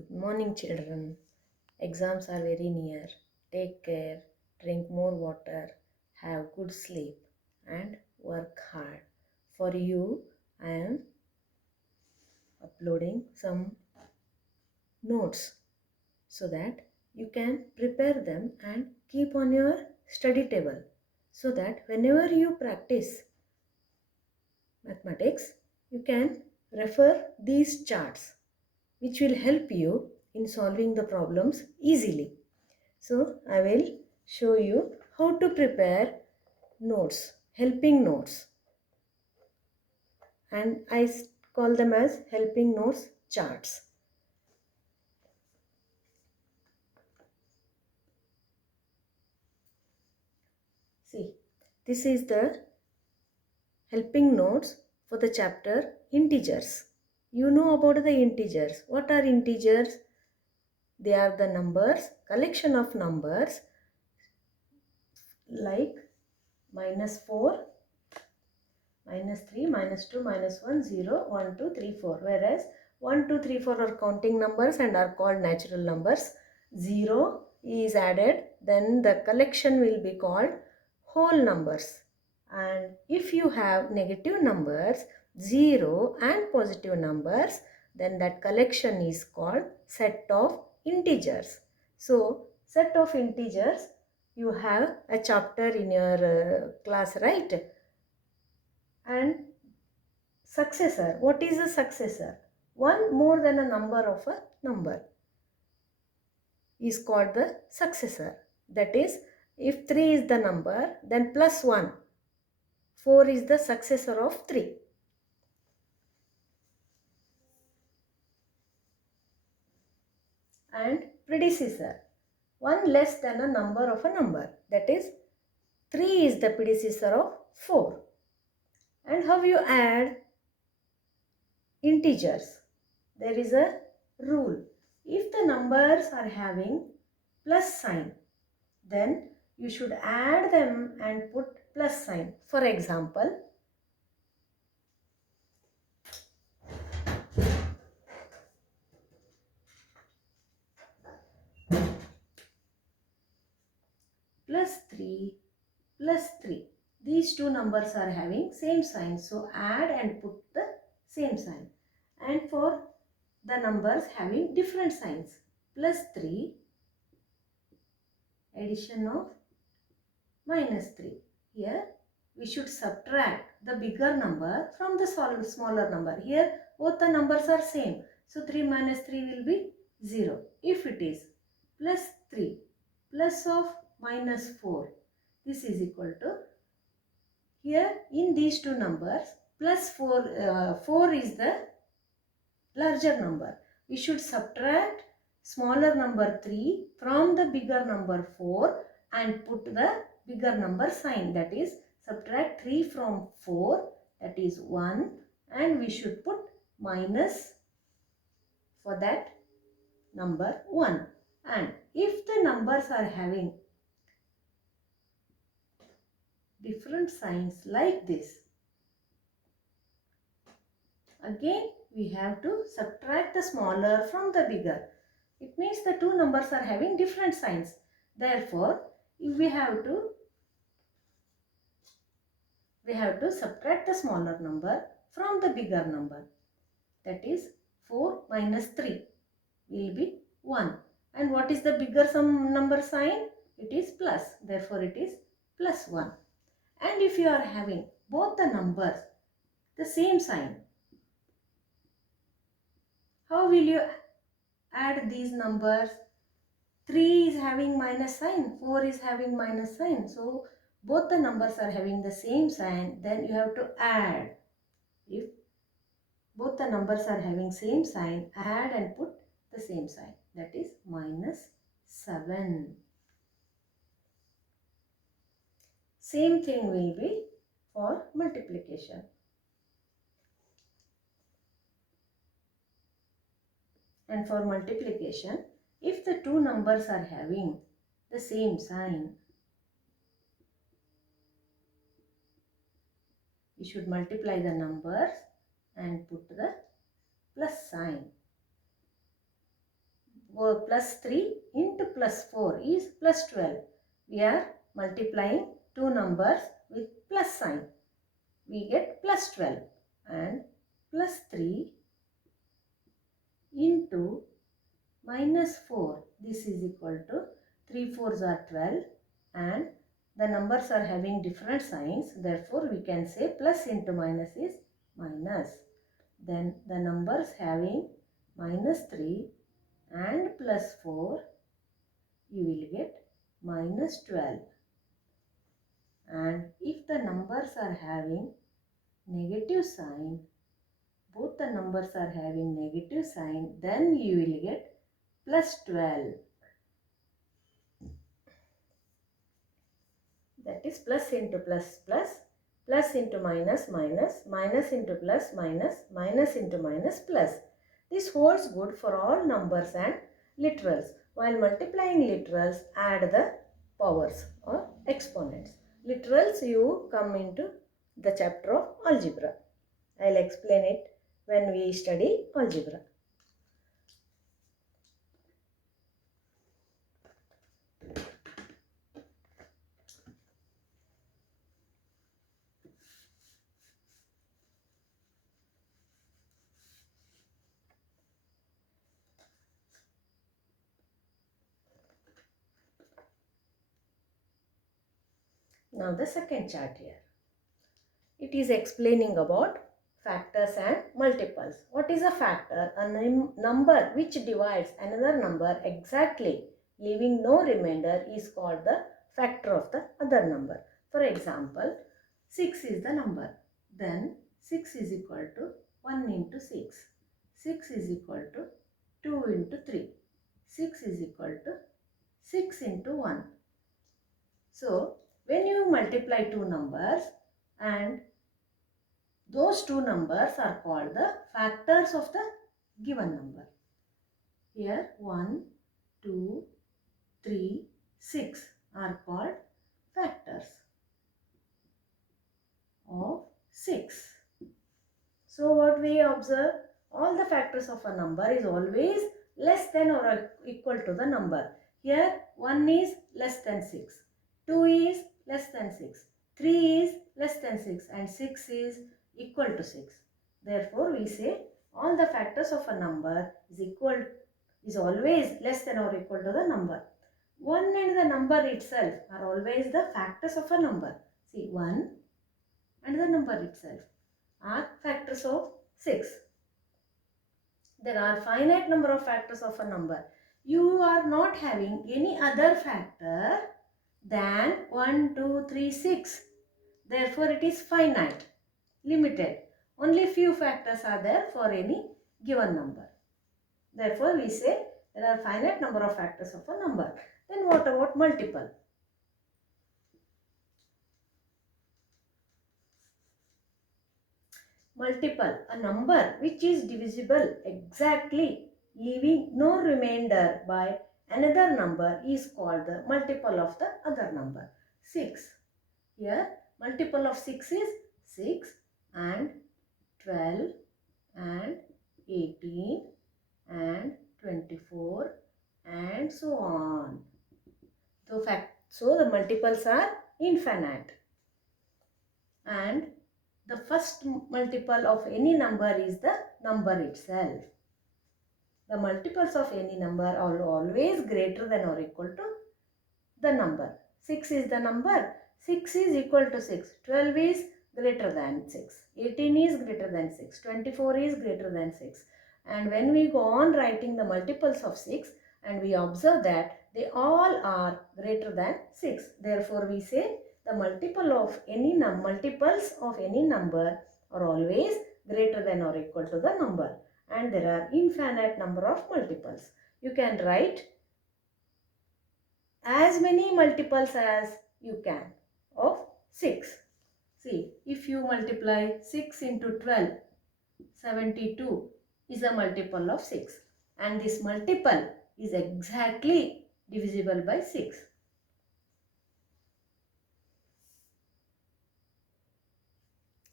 Good morning, children. Exams are very near. Take care, drink more water, have good sleep, and work hard. For you, I am uploading some notes so that you can prepare them and keep on your study table so that whenever you practice mathematics, you can refer these charts which will help you in solving the problems easily. So I will show you how to prepare notes, helping notes, and I call them as helping notes charts. See, this is the helping notes for the chapter integers. You know about the integers. What are integers? They are the numbers, collection of numbers like -4, -3, -2, -1, 0, 1, 2, 3, 4. Whereas 1, 2, 3, 4 are counting numbers and are called natural numbers. 0 is added, then the collection will be called whole numbers. And if you have negative numbers, 0 and positive numbers, then that collection is called set of integers. So, set of integers, you have a chapter in your class, right? And successor, what is a successor? One more than a number of a number is called the successor. That is, if 3 is the number, then plus 1, 4 is the successor of 3. And predecessor, one less than a number of a number. That is, 3 is the predecessor of 4. And how you add integers? There is a rule. If the numbers are having plus sign, then you should add them and put plus sign. For example, +3, +3. These two numbers are having same sign. So add and put the same sign. And for the numbers having different signs, +3, addition of -3. Here we should subtract the bigger number from the smaller number. Here both the numbers are same. So 3 minus 3 will be 0. If it is +3 plus of -4, this is equal to, here in these two numbers, +4, 4 is the larger number. We should subtract smaller number 3 from the bigger number 4 and put the bigger number sign. That is, subtract 3 from 4, that is 1, and we should put minus for that number 1. And if the numbers are having different signs like this, again we have to subtract the smaller from the bigger. It means the two numbers are having different signs. Therefore, we have to subtract the smaller number from the bigger number. That is, 4 minus 3 will be 1. And what is the bigger some number sign? It is plus. Therefore, it is +1. And if you are having both the numbers the same sign, how will you add these numbers? 3 is having minus sign, 4 is having minus sign. So, both the numbers are having the same sign, then you have to add. If both the numbers are having same sign, add and put the same sign. That is -7. Same thing will be for multiplication. And for multiplication, if the two numbers are having the same sign, we should multiply the numbers and put the plus sign. plus 3 into plus 4 is plus 12. We are multiplying two numbers with plus sign. We get plus 12 and plus 3 into minus 4. This is equal to 3 fours are 12 and the numbers are having different signs. Therefore, we can say plus into minus is minus. Then the numbers having minus 3 and plus 4, you will get minus 12. And if the numbers are having negative sign, both the numbers are having negative sign, then you will get plus 12. That is plus into plus plus, plus into minus minus, minus into plus minus, minus into minus plus. This holds good for all numbers and literals. While multiplying literals, add the powers or exponents. Literals you come into the chapter of algebra. I will explain it when we study algebra. Now the second chart here. It is explaining about factors and multiples. What is a factor? A number which divides another number exactly, leaving no remainder, is called the factor of the other number. For example, 6 is the number. Then 6 is equal to 1 into 6. 6 is equal to 2 into 3. 6 is equal to 6 into 1. So, when you multiply two numbers and those two numbers are called the factors of the given number. Here 1, 2, 3, 6 are called factors of 6. So what we observe? All the factors of a number is always less than or equal to the number. Here 1 is less than 6, 2 is less than 6, 3 is less than 6 and 6 is equal to 6. Therefore, we say all the factors of a number is always less than or equal to the number. 1 and the number itself are always the factors of a number. See, 1 and the number itself are factors of 6. There are finite number of factors of a number. You are not having any other factor than 1, 2, 3, 6. Therefore, it is finite, limited. Only few factors are there for any given number. Therefore, we say there are finite number of factors of a number. Then what about multiple? Multiple, a number which is divisible exactly, leaving no remainder by another number, is called the multiple of the other number. 6. Here, multiple of 6 is 6 and 12 and 18 and 24 and so on. So the multiples are infinite. And the first multiple of any number is the number itself. The multiples of any number are always greater than or equal to the number. 6 is the number. 6 is equal to 6. 12 is greater than 6. 18 is greater than 6. 24 is greater than 6. And when we go on writing the multiples of 6 and we observe that they all are greater than 6. Therefore, we say the multiples of any number are always greater than or equal to the number. And there are infinite number of multiples. You can write as many multiples as you can of 6. See, if you multiply 6 into 12, 72 is a multiple of 6. And this multiple is exactly divisible by 6.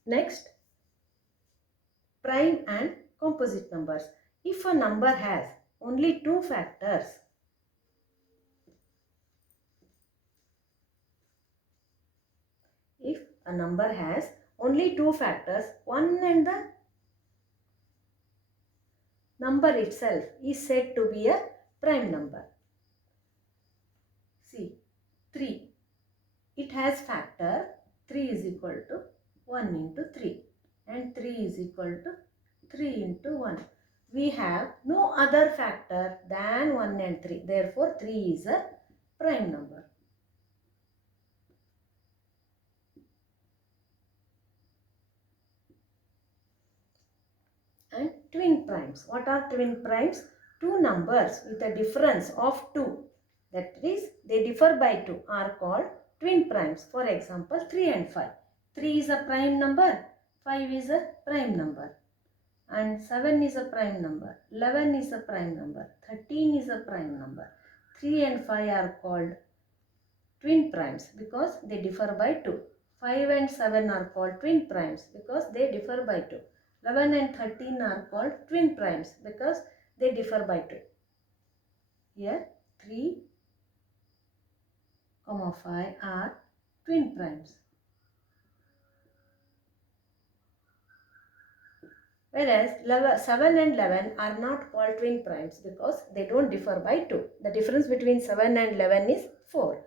Next, prime and composite numbers. If a number has only two factors. If a number has only two factors, 1 and the number itself is said to be a prime number. See, 3. It has factor 3 is equal to 1 into 3 and 3 is equal to 3 into 1. We have no other factor than 1 and 3. Therefore, 3 is a prime number. And twin primes. What are twin primes? Two numbers with a difference of 2. That is, they differ by 2 are called twin primes. For example, 3 and 5. 3 is a prime number, 5 is a prime number. And 7 is a prime number, 11 is a prime number, 13 is a prime number. 3 and 5 are called twin primes because they differ by 2. 5 and 7 are called twin primes because they differ by 2. 11 and 13 are called twin primes because they differ by 2. Here 3, 5 are twin primes. Whereas 7 and 11 are not called twin primes because they don't differ by 2. The difference between 7 and 11 is 4.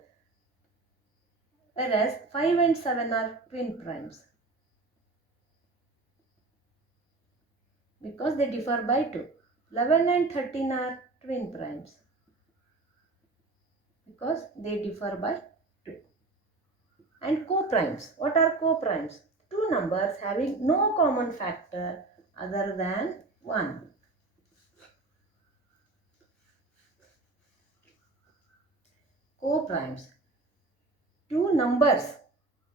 Whereas 5 and 7 are twin primes because they differ by 2. 11 and 13 are twin primes because they differ by 2. And co-primes. What are co-primes? Two numbers having no common factor other than 1. Co-primes. Two numbers,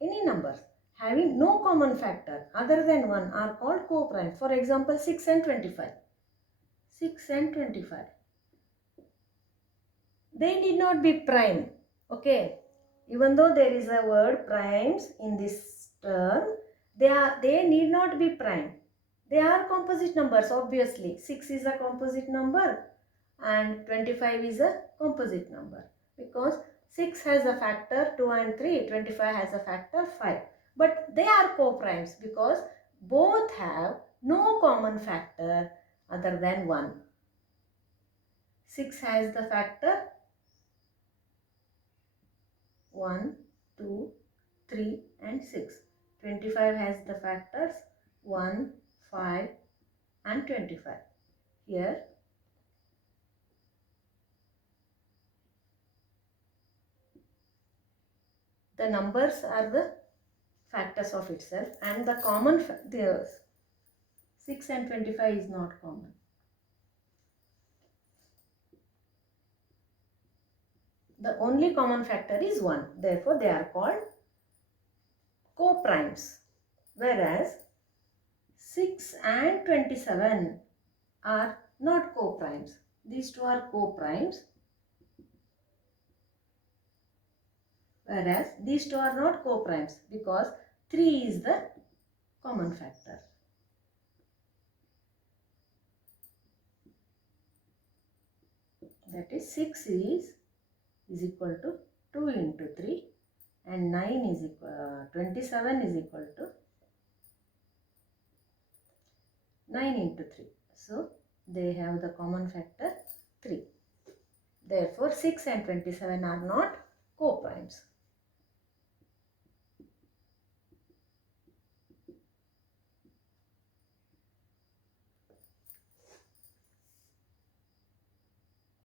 any numbers having no common factor other than 1 are called co-primes. For example, 6 and 25. 6 and 25. They need not be prime. Okay. Even though there is a word primes in this term, they need not be prime. They are composite numbers, obviously. 6 is a composite number and 25 is a composite number because 6 has a factor 2 and 3, 25 has a factor 5. But they are co-primes because both have no common factor other than 1. 6 has the factor 1, 2, 3 and 6. 25 has the factors 1, 5 and 25. Here the numbers are the factors of itself and the common the 6 and 25 is not common. The only common factor is 1. Therefore, they are called co-primes. Whereas 6 and 27 are not co-primes. These two are co-primes. Whereas these two are not co-primes because 3 is the common factor. That is 6 is equal to 2 into 3 and 27 is equal to 9 into 3. So they have the common factor 3. Therefore 6 and 27 are not co-primes.